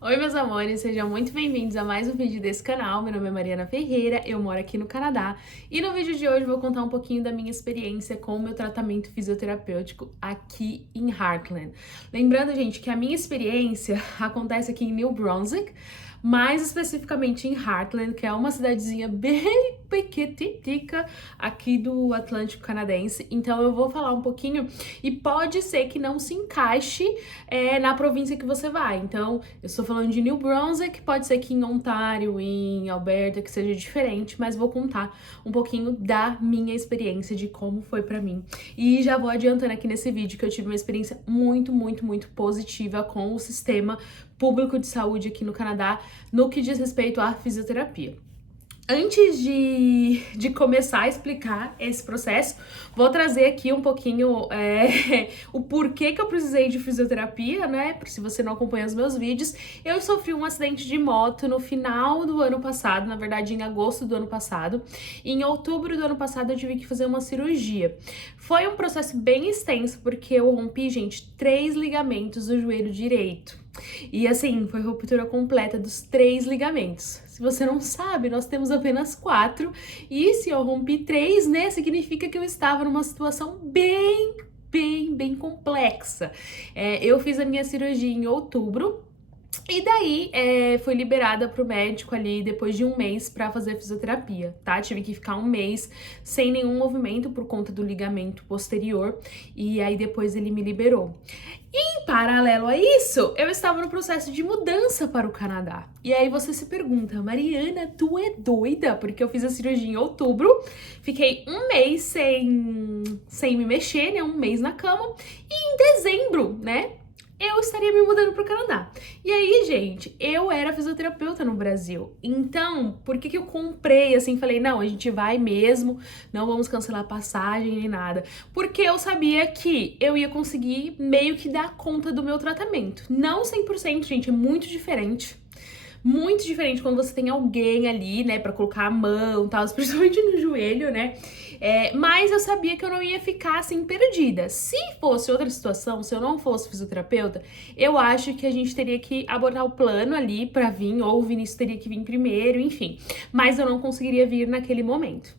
Oi, meus amores, sejam muito bem-vindos a mais um vídeo desse canal. Meu nome é Mariana Ferreira, eu moro aqui no Canadá e no vídeo de hoje eu vou contar um pouquinho da minha experiência com o meu tratamento fisioterapêutico aqui em Heartland. Lembrando, gente, que a minha experiência acontece aqui em New Brunswick, mais especificamente em Heartland, que é uma cidadezinha bem pequititica aqui do Atlântico Canadense. Então eu vou falar um pouquinho e pode ser que não se encaixe na província que você vai. Então eu estou falando de New Brunswick, pode ser que em Ontário, em Alberta, que seja diferente, mas vou contar um pouquinho da minha experiência, de como foi pra mim. E já vou adiantando aqui nesse vídeo que eu tive uma experiência muito positiva com o sistema público de saúde aqui no Canadá, no que diz respeito à fisioterapia. Antes de começar a explicar esse processo, vou trazer aqui um pouquinho o porquê que eu precisei de fisioterapia, né? Se você não acompanha os meus vídeos, eu sofri um acidente de moto no final do ano passado, na verdade em agosto do ano passado. E em outubro do ano passado eu tive que fazer uma cirurgia. Foi um processo bem extenso, porque eu rompi, gente, 3 ligamentos do joelho direito. E assim, foi ruptura completa dos 3 ligamentos. Se você não sabe, nós temos apenas 4. E se eu rompi 3, né, significa que eu estava numa situação bem complexa. Eu fiz a minha cirurgia em outubro. E daí, fui liberada pro médico ali depois de um mês pra fazer fisioterapia, tá? Tive que ficar um mês sem nenhum movimento por conta do ligamento posterior. E aí depois ele me liberou. Em paralelo a isso, eu estava no processo de mudança para o Canadá. E aí você se pergunta, Mariana, tu é doida? Porque eu fiz a cirurgia em outubro, fiquei um mês sem me mexer, né? Um mês na cama. E em dezembro, né? Eu estaria me mudando pro Canadá. E aí, gente, eu era fisioterapeuta no Brasil. Então, por que eu comprei assim, falei, não, a gente vai mesmo, não vamos cancelar a passagem nem nada. Porque eu sabia que eu ia conseguir meio que dar conta do meu tratamento. Não 100%, gente, é muito diferente. Muito diferente quando você tem alguém ali, né, pra colocar a mão e tal, principalmente no joelho, né? Mas eu sabia que eu não ia ficar assim perdida. Se fosse outra situação, se eu não fosse fisioterapeuta, eu acho que a gente teria que abordar o plano ali pra vir, ou o Vinícius teria que vir primeiro, enfim. Mas eu não conseguiria vir naquele momento.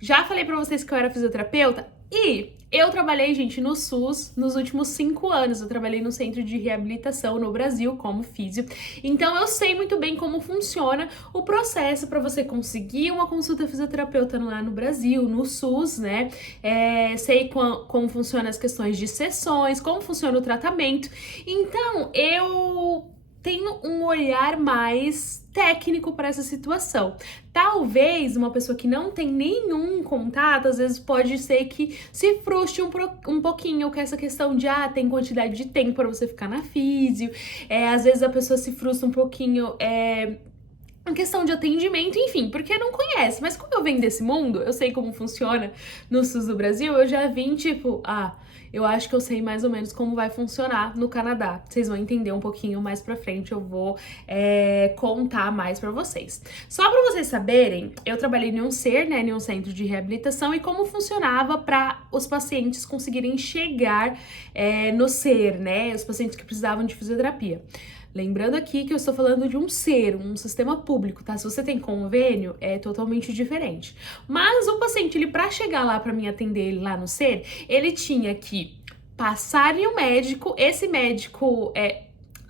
Já falei pra vocês que eu era fisioterapeuta e eu trabalhei, gente, no SUS nos últimos 5 anos. Eu trabalhei no centro de reabilitação no Brasil como físio. Então eu sei muito bem como funciona o processo para você conseguir uma consulta fisioterapeuta lá no Brasil, no SUS, né? Sei como funcionam as questões de sessões, como funciona o tratamento. Então eu tenho um olhar mais técnico para essa situação. Talvez uma pessoa que não tem nenhum contato, às vezes pode ser que se frustre um pouquinho com essa questão de, tem quantidade de tempo para você ficar na físio, às vezes a pessoa se frustra um pouquinho, uma questão de atendimento, enfim, porque não conhece. Mas como eu venho desse mundo, eu sei como funciona no SUS do Brasil, eu já vim tipo, eu acho que eu sei mais ou menos como vai funcionar no Canadá. Vocês vão entender um pouquinho mais pra frente, eu vou contar mais pra vocês. Só pra vocês saberem, eu trabalhei em um CER, né, em um centro de reabilitação, e como funcionava para os pacientes conseguirem chegar no CER, né, os pacientes que precisavam de fisioterapia. Lembrando aqui que eu estou falando de um CER, um sistema público, tá? Se você tem convênio, é totalmente diferente. Mas o paciente, ele para chegar lá para mim atender ele lá no CER, ele tinha que passar em um médico, esse médico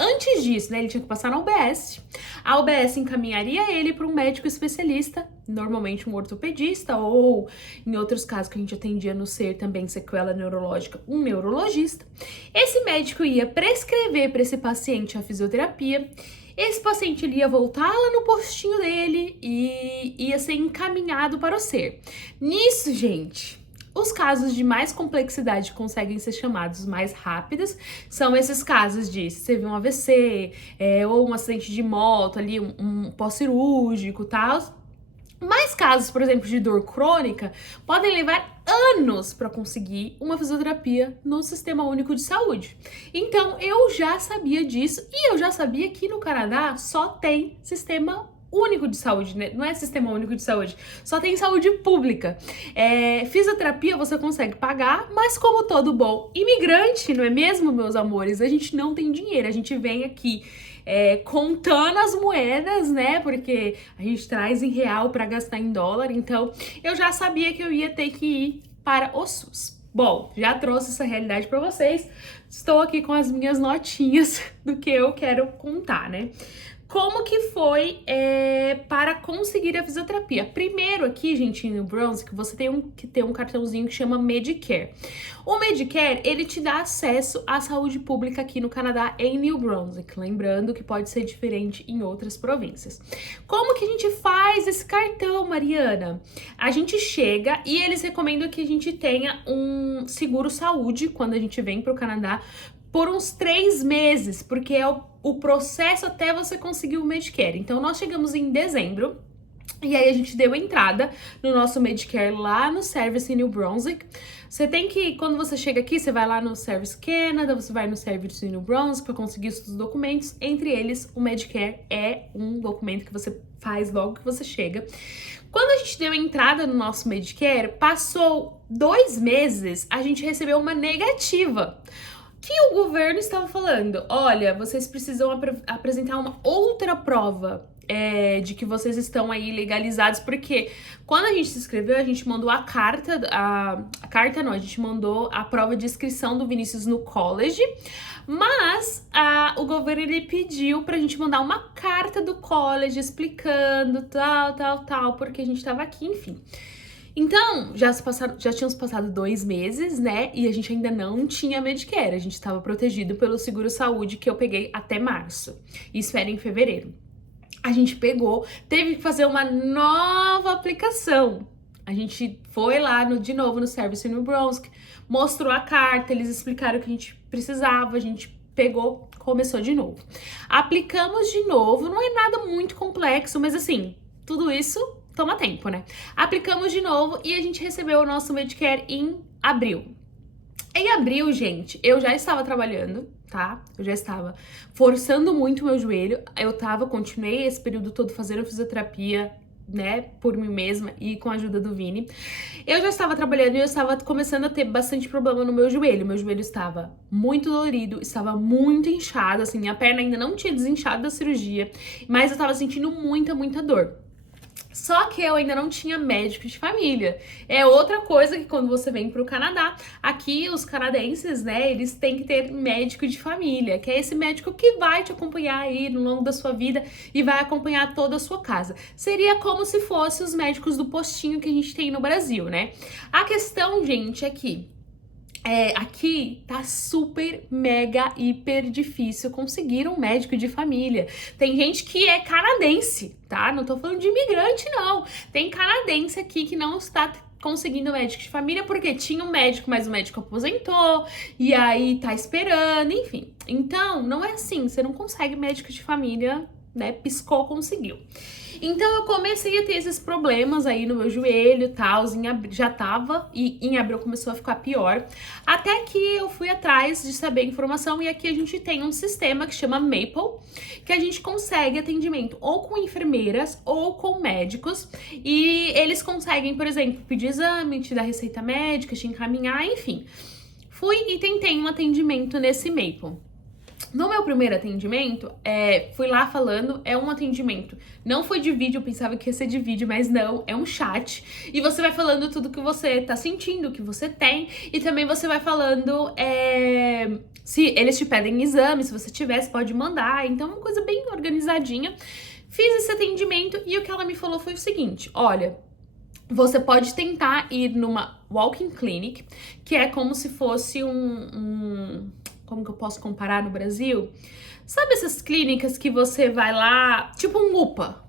antes disso, né, ele tinha que passar na UBS. A UBS encaminharia ele para um médico especialista, normalmente um ortopedista, ou em outros casos que a gente atendia no CER também, sequela neurológica, um neurologista. Esse médico ia prescrever para esse paciente a fisioterapia. Esse paciente ele ia voltar lá no postinho dele e ia ser encaminhado para o CER. Nisso, gente, os casos de mais complexidade conseguem ser chamados mais rápidos, são esses casos de se teve um AVC, ou um acidente de moto, ali um pós-cirúrgico e tal. Mais casos, por exemplo, de dor crônica, podem levar anos para conseguir uma fisioterapia no Sistema Único de Saúde. Então, eu já sabia disso e eu já sabia que no Canadá só tem Sistema Único de Saúde, né? Não é Sistema Único de Saúde, só tem saúde pública. Fisioterapia você consegue pagar, mas como todo bom imigrante, não é mesmo, meus amores? A gente não tem dinheiro, a gente vem aqui contando as moedas, né? Porque a gente traz em real para gastar em dólar, então eu já sabia que eu ia ter que ir para o SUS. Bom, já trouxe essa realidade para vocês. Estou aqui com as minhas notinhas do que eu quero contar, né? Como que foi para conseguir a fisioterapia? Primeiro aqui, gente, em New Brunswick, você tem que ter um cartãozinho que chama Medicare. O Medicare, ele te dá acesso à saúde pública aqui no Canadá, em New Brunswick. Lembrando que pode ser diferente em outras províncias. Como que a gente faz esse cartão, Mariana? A gente chega e eles recomendam que a gente tenha um seguro saúde quando a gente vem para o Canadá, por uns 3 meses, porque é o processo até você conseguir o Medicare. Então, nós chegamos em dezembro, e aí a gente deu entrada no nosso Medicare lá no Service em New Brunswick. Você tem que, quando você chega aqui, você vai lá no Service Canada, você vai no Service em New Brunswick para conseguir os documentos. Entre eles, o Medicare é um documento que você faz logo que você chega. Quando a gente deu entrada no nosso Medicare, passou 2 meses, a gente recebeu uma negativa. Que o governo estava falando, olha, vocês precisam apresentar uma outra prova de que vocês estão aí legalizados, porque quando a gente se inscreveu, a gente mandou a carta, a gente mandou a prova de inscrição do Vinícius no college, mas o governo ele pediu pra gente mandar uma carta do college explicando tal, porque a gente estava aqui, enfim. Então, já tínhamos passado 2 meses, né? E a gente ainda não tinha Medicare. A gente estava protegido pelo seguro-saúde que eu peguei até março. Isso era em fevereiro. A gente pegou, teve que fazer uma nova aplicação. A gente foi lá de novo no Service New Brunswick, mostrou a carta, eles explicaram o que a gente precisava, a gente pegou, começou de novo. Aplicamos de novo, não é nada muito complexo, mas assim, tudo isso toma tempo, né? Aplicamos de novo e a gente recebeu o nosso Medicare em abril. Em abril, gente, eu já estava trabalhando, tá? Eu já estava forçando muito meu joelho. Continuei esse período todo fazendo fisioterapia, né, por mim mesma e com a ajuda do Vini. Eu já estava trabalhando e eu estava começando a ter bastante problema no meu joelho. Meu joelho estava muito dolorido, estava muito inchado, assim, minha perna ainda não tinha desinchado da cirurgia, mas eu estava sentindo muita dor. Só que eu ainda não tinha médico de família. É outra coisa que quando você vem pro Canadá, aqui os canadenses, né, eles têm que ter médico de família, que é esse médico que vai te acompanhar aí no longo da sua vida e vai acompanhar toda a sua casa. Seria como se fossem os médicos do postinho que a gente tem no Brasil, né? A questão, gente, é que aqui tá super, mega, hiper difícil conseguir um médico de família. Tem gente que é canadense, tá? Não tô falando de imigrante, não. Tem canadense aqui que não está conseguindo médico de família porque tinha um médico, mas o médico aposentou e aí tá esperando, enfim. Então, não é assim, você não consegue médico de família, né? Piscou, conseguiu. Então eu comecei a ter esses problemas aí no meu joelho e tal, já tava, e em abril começou a ficar pior, até que eu fui atrás de saber informação e aqui a gente tem um sistema que chama Maple, que a gente consegue atendimento ou com enfermeiras ou com médicos, e eles conseguem, por exemplo, pedir exame, te dar receita médica, te encaminhar, enfim. Fui e tentei um atendimento nesse Maple. No meu primeiro atendimento, fui lá falando, é um atendimento, não foi de vídeo, eu pensava que ia ser de vídeo, mas não, é um chat, e você vai falando tudo que você tá sentindo, que você tem, e também você vai falando, se eles te pedem exame, se você tiver, você pode mandar, então é uma coisa bem organizadinha. Fiz esse atendimento e o que ela me falou foi o seguinte, olha, você pode tentar ir numa walk-in clinic, que é como se fosse como que eu posso comparar no Brasil? Sabe essas clínicas que você vai lá, tipo um UPA?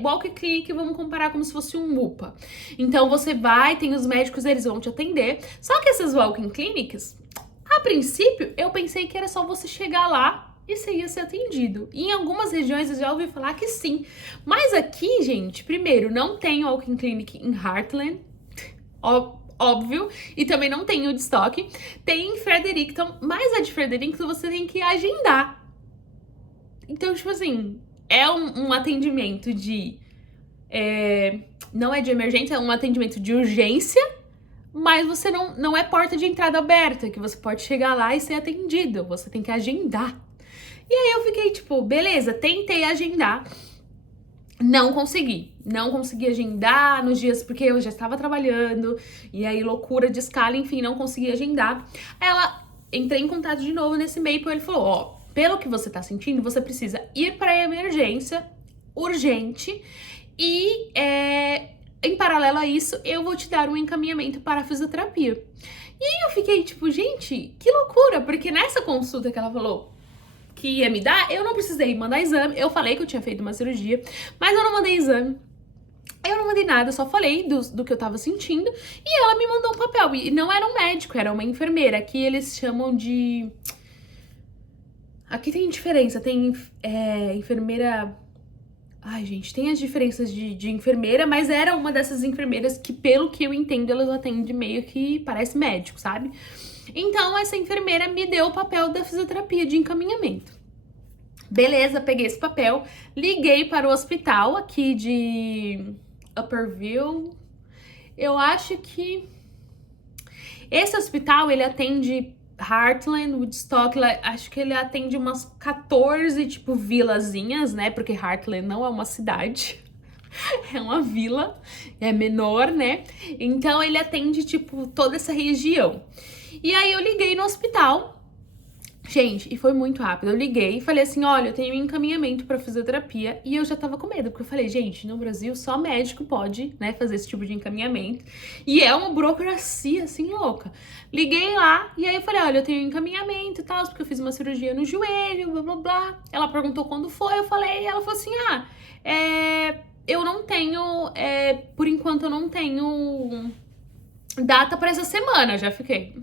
Walk-in clinic, vamos comparar como se fosse um UPA. Então você vai, tem os médicos, eles vão te atender. Só que essas walk-in clinics, a princípio, eu pensei que era só você chegar lá e você ia ser atendido. E em algumas regiões eu já ouvi falar que sim. Mas aqui, gente, primeiro, não tem walk-in clinic em Heartland, óbvio, e também não tem Woodstock, tem em Fredericton, mas a de Fredericton você tem que agendar. Então, tipo assim, é um atendimento não é de emergência, é um atendimento de urgência, mas você não é porta de entrada aberta, que você pode chegar lá e ser atendido, você tem que agendar. E aí eu fiquei tipo, beleza, tentei agendar. Não consegui agendar nos dias, porque eu já estava trabalhando, e aí loucura de escala, enfim, não consegui agendar. Entrei em contato de novo nesse e-mail, e ele falou, ó, pelo que você tá sentindo, você precisa ir para a emergência, urgente, e em paralelo a isso, eu vou te dar um encaminhamento para a fisioterapia. E aí eu fiquei tipo, gente, que loucura, porque nessa consulta que ela falou que ia me dar, eu não precisei mandar exame. Eu falei que eu tinha feito uma cirurgia, mas eu não mandei exame. Eu não mandei nada, eu só falei do que eu tava sentindo. E ela me mandou um papel. E não era um médico, era uma enfermeira. Aqui eles chamam de... Aqui tem diferença, tem enfermeira... Ai, gente, tem as diferenças de enfermeira, mas era uma dessas enfermeiras que, pelo que eu entendo, elas atendem meio que parece médico, sabe? Então, essa enfermeira me deu o papel da fisioterapia de encaminhamento. Beleza, peguei esse papel, liguei para o hospital aqui de Upperville. Eu acho que esse hospital, ele atende Heartland, Woodstock, acho que ele atende umas 14, tipo, vilazinhas, né? Porque Heartland não é uma cidade, é uma vila, é menor, né? Então, ele atende, tipo, toda essa região. E aí, eu liguei no hospital. Gente, e foi muito rápido. Eu liguei e falei assim, olha, eu tenho um encaminhamento pra fisioterapia. E eu já tava com medo, porque eu falei, gente, no Brasil só médico pode, né, fazer esse tipo de encaminhamento. E é uma burocracia, assim, louca. Liguei lá e aí eu falei, olha, eu tenho um encaminhamento e tal, porque eu fiz uma cirurgia no joelho, blá, blá, blá. Ela perguntou quando foi, eu falei, e ela falou assim, eu não tenho, por enquanto eu não tenho data pra essa semana. Já fiquei,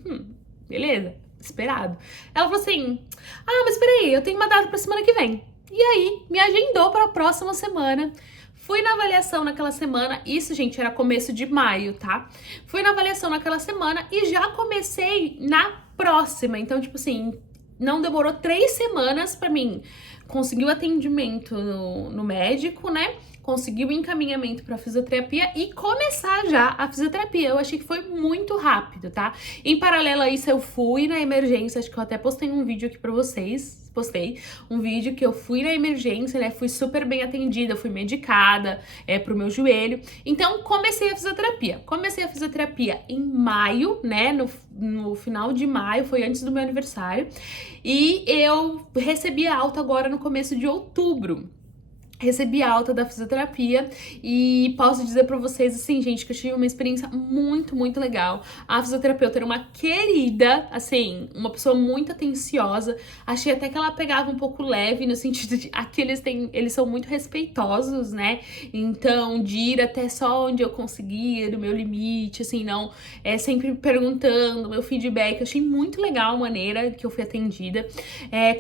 beleza. Esperado. Ela falou assim, mas peraí, eu tenho uma data pra semana que vem. E aí, me agendou pra próxima semana. Fui na avaliação naquela semana, isso, gente, era começo de maio, tá? Fui na avaliação naquela semana e já comecei na próxima. Então, tipo assim, não demorou 3 semanas pra mim conseguir o atendimento no médico, né? Conseguir o encaminhamento para fisioterapia e começar já a fisioterapia. Eu achei que foi muito rápido, tá? Em paralelo a isso, eu fui na emergência, acho que eu até postei um vídeo aqui pra vocês. Postei um vídeo que eu fui na emergência, né? Fui super bem atendida, fui medicada pro meu joelho. Então, comecei a fisioterapia. Comecei a fisioterapia em maio, né? No final de maio, foi antes do meu aniversário. E eu recebi a alta agora no começo de outubro. Recebi alta da fisioterapia e posso dizer pra vocês, assim, gente, que eu tive uma experiência muito, muito legal. A fisioterapeuta era uma querida, assim, uma pessoa muito atenciosa. Achei até que ela pegava um pouco leve, no sentido de aqui eles são muito respeitosos, né? Então, de ir até só onde eu conseguia, do meu limite, assim, não, sempre perguntando, meu feedback. Eu achei muito legal a maneira que eu fui atendida.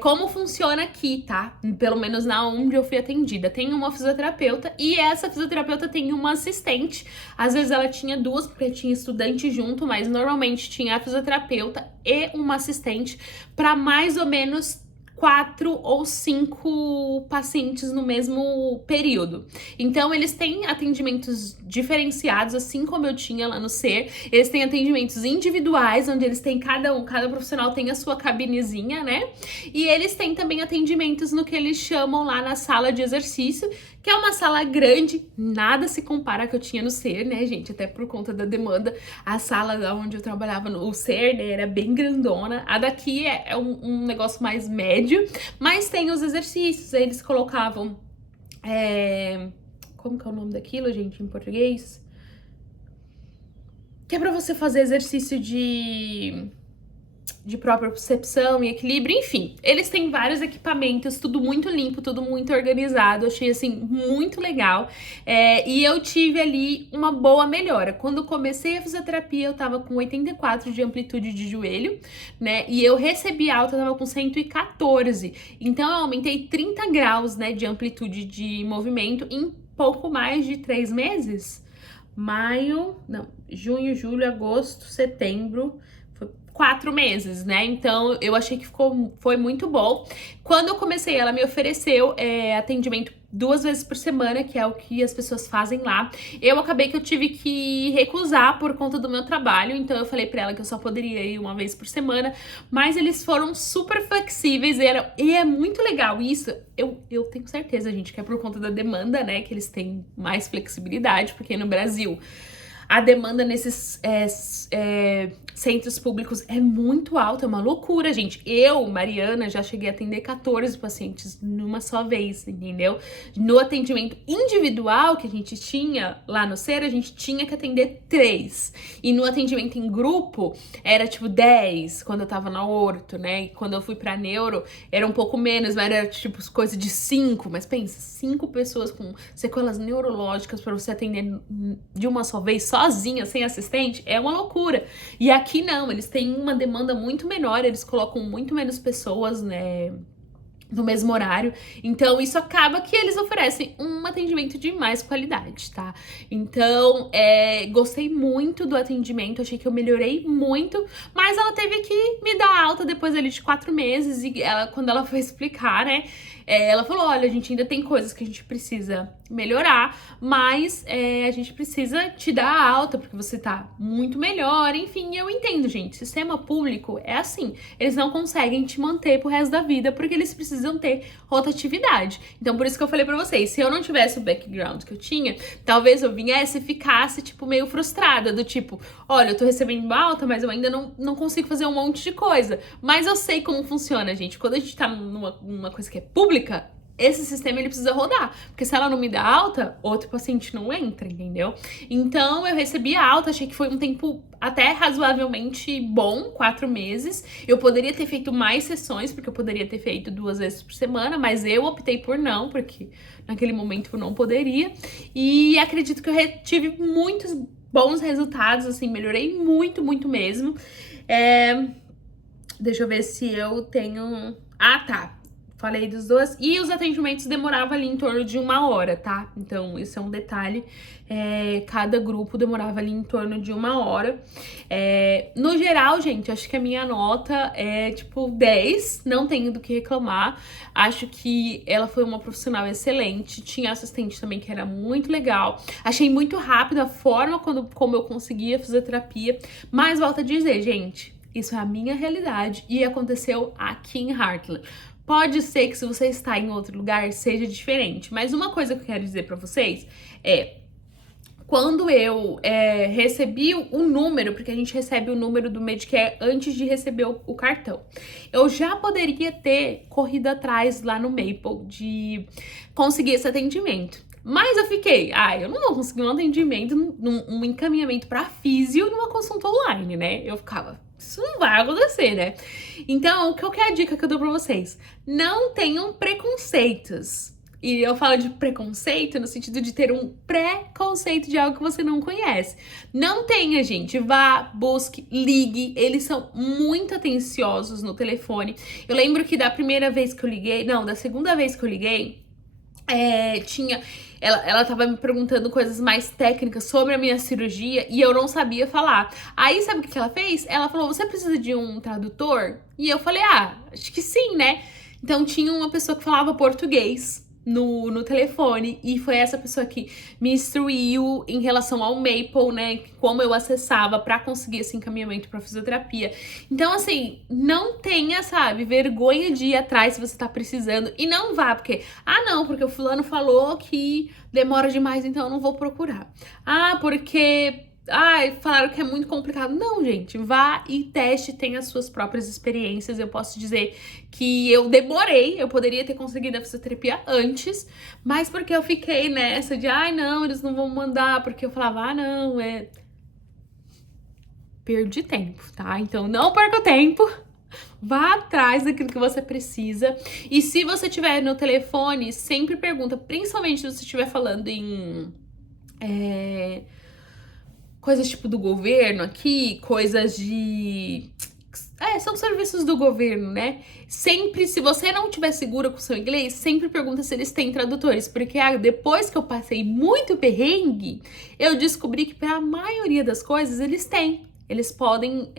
Como funciona aqui, tá? Pelo menos na onde eu fui atendida. Tem uma fisioterapeuta e essa fisioterapeuta tem uma assistente. Às vezes ela tinha 2, porque tinha estudante junto, mas normalmente tinha a fisioterapeuta e uma assistente para mais ou menos 4 ou 5 pacientes no mesmo período. Então, eles têm atendimentos diferenciados, assim como eu tinha lá no SER. Eles têm atendimentos individuais, onde eles têm cada profissional tem a sua cabinezinha, né? E eles têm também atendimentos no que eles chamam lá na sala de exercício, que é uma sala grande, nada se compara ao que eu tinha no SER, né, gente? Até por conta da demanda, a sala onde eu trabalhava no SER, né, era bem grandona. A daqui é um negócio mais médio, mas tem os exercícios, eles colocavam... Como que é o nome daquilo, gente, em português? Que é pra você fazer exercício de própria percepção e equilíbrio, enfim. Eles têm vários equipamentos, tudo muito limpo, tudo muito organizado. Achei, assim, muito legal. E eu tive ali uma boa melhora. Quando comecei a fisioterapia, eu tava com 84 de amplitude de joelho, né? E eu recebi alta, eu tava com 114. Então, eu aumentei 30 graus, né, de amplitude de movimento em pouco mais de 3 meses. Junho, julho, agosto, setembro... 4 meses, né? Então eu achei que foi muito bom. Quando eu comecei, ela me ofereceu atendimento 2 vezes por semana, que é o que as pessoas fazem lá. Eu acabei que eu tive que recusar por conta do meu trabalho, então eu falei pra ela que eu só poderia ir 1 vez por semana, mas eles foram super flexíveis e é muito legal isso. Eu tenho certeza, gente, que é por conta da demanda, né, que eles têm mais flexibilidade, porque no Brasil a demanda nesses centros públicos é muito alta, é uma loucura, gente. Eu, Mariana, já cheguei a atender 14 pacientes numa só vez, entendeu? No atendimento individual que a gente tinha lá no CER, a gente tinha que atender 3. E no atendimento em grupo, era tipo 10, quando eu tava na orto, né? E quando eu fui pra neuro, era um pouco menos, mas era tipo coisa de 5. Mas pensa, 5 pessoas com sequelas neurológicas pra você atender de uma só vez, sozinha, sem assistente, é uma loucura. E aqui não, eles têm uma demanda muito menor, eles colocam muito menos pessoas, né, no mesmo horário, então isso acaba que eles oferecem um atendimento de mais qualidade, tá? Então, gostei muito do atendimento, achei que eu melhorei muito, mas ela teve que me dar alta depois ali de 4 meses, e quando ela foi explicar, né, ela falou, olha, a gente ainda tem coisas que a gente precisa melhorar, mas a gente precisa te dar alta, porque você tá muito melhor, enfim, eu entendo, gente, sistema público é assim, eles não conseguem te manter pro resto da vida, porque eles precisam ter rotatividade. Então, por isso que eu falei pra vocês, se eu não tivesse o background que eu tinha, talvez eu viesse e ficasse, tipo, meio frustrada, do tipo, olha, eu tô recebendo alta, mas eu ainda não consigo fazer um monte de coisa. Mas eu sei como funciona, gente. Quando a gente tá numa coisa que é pública, esse sistema ele precisa rodar, porque se ela não me dá alta, outro paciente não entra, entendeu? Então eu recebi a alta, achei que foi um tempo até razoavelmente bom, 4 meses. Eu poderia ter feito mais sessões, porque eu poderia ter feito 2 vezes por semana, mas eu optei por não, porque naquele momento eu não poderia. E acredito que eu tive muitos bons resultados, assim, melhorei muito, muito mesmo. Deixa eu ver se eu tenho... Ah, tá. Falei dos 2. E os atendimentos demoravam ali em torno de 1 hora, tá? Então, isso é um detalhe. Cada grupo demorava ali em torno de 1 hora. No geral, gente, acho que a minha nota é, tipo, 10. Não tenho do que reclamar. Acho que ela foi uma profissional excelente. Tinha assistente também que era muito legal. Achei muito rápido a forma como eu conseguia fisioterapia. Mas, volto a dizer, gente, isso é a minha realidade e aconteceu aqui em Heartland. Pode ser que se você está em outro lugar seja diferente, mas uma coisa que eu quero dizer pra vocês é... Quando eu recebi o número, porque a gente recebe o número do Medicare antes de receber o cartão, eu já poderia ter corrido atrás lá no Maple de conseguir esse atendimento. Mas eu fiquei, eu não vou conseguir um atendimento, um encaminhamento pra físio numa consulta online, né? Eu ficava, isso não vai acontecer, né? Então, qual que é a dica que eu dou pra vocês? Não tenham preconceitos. E eu falo de preconceito no sentido de ter um preconceito de algo que você não conhece. Não tenha, gente. Vá, busque, ligue. Eles são muito atenciosos no telefone. Eu lembro que da primeira vez que eu liguei... Não, da segunda vez que eu liguei, ela tava me perguntando coisas mais técnicas sobre a minha cirurgia e eu não sabia falar. Aí, sabe o que ela fez? Ela falou, você precisa de um tradutor? E eu falei, acho que sim, né? Então, tinha uma pessoa que falava português no telefone, e foi essa pessoa que me instruiu em relação ao Maple, né, como eu acessava pra conseguir esse encaminhamento pra fisioterapia. Então, assim, não tenha, sabe, vergonha de ir atrás se você tá precisando, e não vá, porque, não, porque o fulano falou que demora demais, então eu não vou procurar. Porque... falaram que é muito complicado. Não, gente, vá e teste, tenha as suas próprias experiências. Eu posso dizer que eu demorei, eu poderia ter conseguido a fisioterapia antes, mas porque eu fiquei nessa de, não, eles não vão mandar, porque eu falava, não, perdi tempo, tá? Então não perca tempo. Vá atrás daquilo que você precisa. E se você tiver no telefone, sempre pergunta, principalmente se você estiver falando em... coisas tipo do governo aqui, coisas de... são serviços do governo, né? Sempre, se você não tiver segura com o seu inglês, sempre pergunta se eles têm tradutores. Porque depois que eu passei muito perrengue, eu descobri que para a maioria das coisas eles têm. eles podem,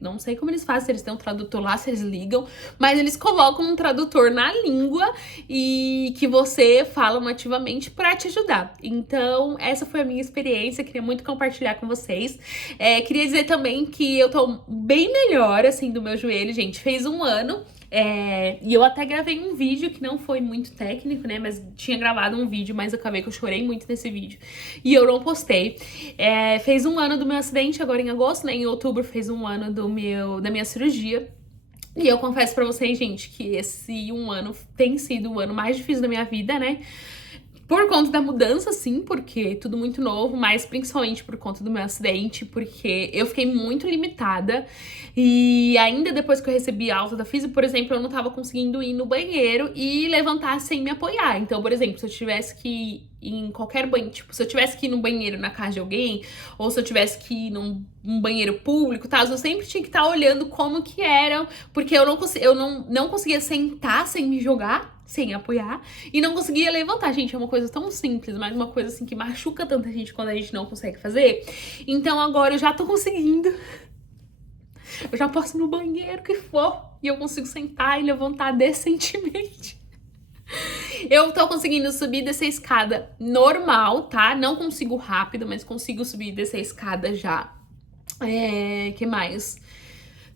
não sei como eles fazem, se eles têm um tradutor lá, se eles ligam, mas eles colocam um tradutor na língua e que você fala ativamente pra te ajudar. Então, essa foi a minha experiência, queria muito compartilhar com vocês. Queria dizer também que eu tô bem melhor, assim, do meu joelho, gente. Fez um ano. E eu até gravei um vídeo que não foi muito técnico, né? Mas tinha gravado um vídeo, mas acabei que eu chorei muito nesse vídeo. E eu não postei. Fez um ano do meu acidente, agora em agosto, né? Em outubro fez um ano da minha cirurgia. E eu confesso pra vocês, gente, que esse um ano tem sido o ano mais difícil da minha vida, né? Por conta da mudança, sim, porque tudo muito novo, mas principalmente por conta do meu acidente, porque eu fiquei muito limitada. E ainda depois que eu recebi a alta da físio, por exemplo, eu não tava conseguindo ir no banheiro e levantar sem me apoiar. Então, por exemplo, se eu tivesse que ir em qualquer banheiro, tipo, se eu tivesse que ir no banheiro na casa de alguém, ou se eu tivesse que ir num banheiro público, tá? Eu sempre tinha que estar olhando como que eram, porque eu não conseguia sentar sem me jogar, sem apoiar, e não conseguia levantar. Gente, é uma coisa tão simples, mas uma coisa assim que machuca tanta gente quando a gente não consegue fazer. Então agora eu já tô conseguindo. Eu já posso ir no banheiro, que for, e eu consigo sentar e levantar decentemente. Eu tô conseguindo subir e descer a escada normal, tá? Não consigo rápido, mas consigo subir e descer a escada já. Que mais?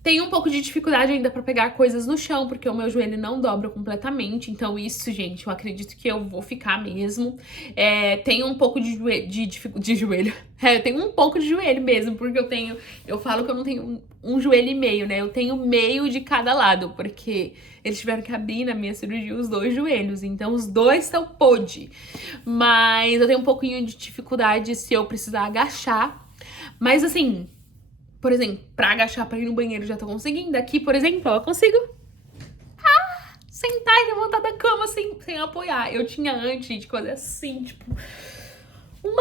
Tenho um pouco de dificuldade ainda pra pegar coisas no chão, porque o meu joelho não dobra completamente. Então isso, gente, eu acredito que eu vou ficar mesmo. Tenho um pouco de joelho. Eu tenho um pouco de joelho mesmo, porque eu falo que eu não tenho um joelho e meio, né? Eu tenho meio de cada lado, porque eles tiveram que abrir na minha cirurgia os 2 joelhos. Então os 2 estão podre. Mas eu tenho um pouquinho de dificuldade se eu precisar agachar. Mas assim, por exemplo, pra agachar pra ir no banheiro já tô conseguindo. Aqui, por exemplo, eu consigo sentar e levantar da cama sem apoiar. Eu tinha antes, gente, coisa assim, tipo, um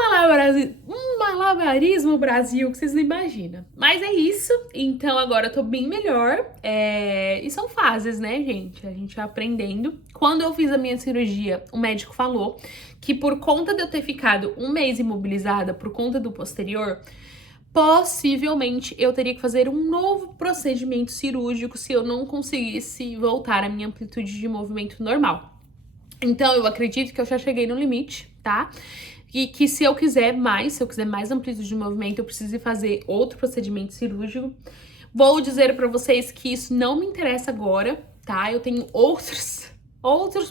malabarismo Brasil que vocês não imaginam. Mas é isso, então agora eu tô bem melhor. E são fases, né, gente? A gente vai aprendendo. Quando eu fiz a minha cirurgia, o médico falou que por conta de eu ter ficado um mês imobilizada, por conta do posterior, possivelmente eu teria que fazer um novo procedimento cirúrgico se eu não conseguisse voltar à minha amplitude de movimento normal. Então eu acredito que eu já cheguei no limite, tá? E que se eu quiser mais amplitude de movimento, eu preciso fazer outro procedimento cirúrgico. Vou dizer pra vocês que isso não me interessa agora, tá? Eu tenho outros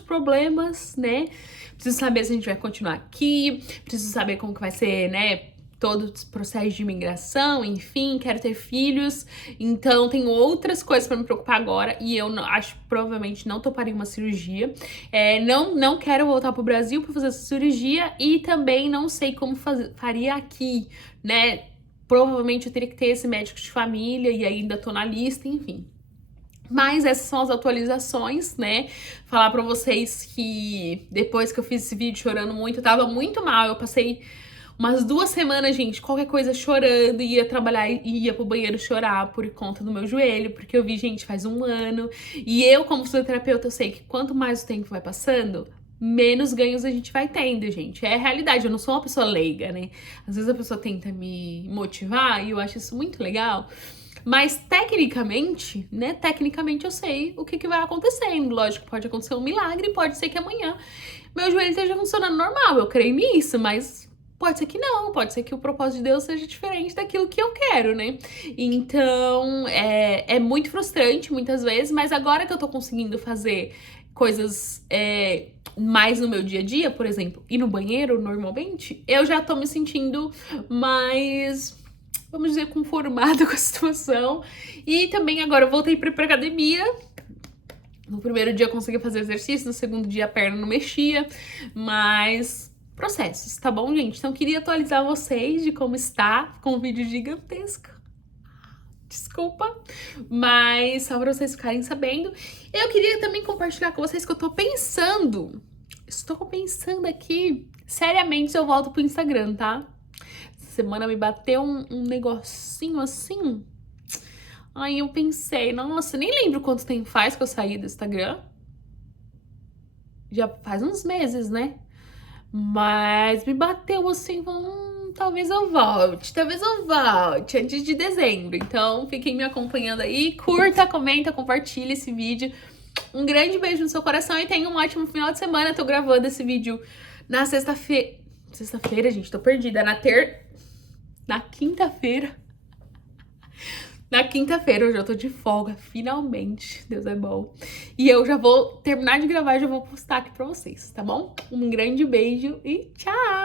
problemas, né? Preciso saber se a gente vai continuar aqui, preciso saber como que vai ser, né? Todo o processo de imigração, enfim, quero ter filhos, então tenho outras coisas pra me preocupar agora e eu acho que provavelmente não toparia uma cirurgia. Não quero voltar pro Brasil pra fazer essa cirurgia e também não sei como faria aqui, né? Provavelmente eu teria que ter esse médico de família e ainda tô na lista, enfim. Mas essas são as atualizações, né? Falar pra vocês que depois que eu fiz esse vídeo chorando muito, eu tava muito mal, eu passei umas 2 semanas, gente, qualquer coisa chorando, ia trabalhar e ia pro banheiro chorar por conta do meu joelho, porque eu vi, gente, faz um ano. E eu, como fisioterapeuta, eu sei que quanto mais o tempo vai passando, menos ganhos a gente vai tendo, gente. É a realidade, eu não sou uma pessoa leiga, né? Às vezes a pessoa tenta me motivar e eu acho isso muito legal. Mas tecnicamente, né? Tecnicamente eu sei o que vai acontecendo. Lógico, pode acontecer um milagre, pode ser que amanhã meu joelho esteja funcionando normal. Eu creio nisso, mas pode ser que não, pode ser que o propósito de Deus seja diferente daquilo que eu quero, né? Então, é muito frustrante muitas vezes, mas agora que eu tô conseguindo fazer coisas mais no meu dia a dia, por exemplo, ir no banheiro normalmente, eu já tô me sentindo mais, vamos dizer, conformada com a situação. E também agora eu voltei pra academia. No primeiro dia eu consegui fazer exercício, no segundo dia a perna não mexia, mas processos, tá bom, gente? Então, queria atualizar vocês de como está, com um vídeo gigantesco. Desculpa, mas só pra vocês ficarem sabendo. Eu queria também compartilhar com vocês que eu tô pensando, estou pensando aqui, seriamente, se eu volto pro Instagram, tá? Essa semana me bateu um negocinho assim. Aí eu pensei, nossa, nem lembro quanto tempo faz que eu saí do Instagram. Já faz uns meses, né? Mas me bateu assim, talvez eu volte antes de dezembro. Então, fiquem me acompanhando aí, curta, comenta, compartilha esse vídeo. Um grande beijo no seu coração e tenha um ótimo final de semana. Eu tô gravando esse vídeo na sexta-feira. Sexta-feira, gente, tô perdida. Na quinta-feira. Na quinta-feira, hoje eu tô de folga, finalmente. Deus é bom. E eu já vou terminar de gravar e já vou postar aqui pra vocês, tá bom? Um grande beijo e tchau!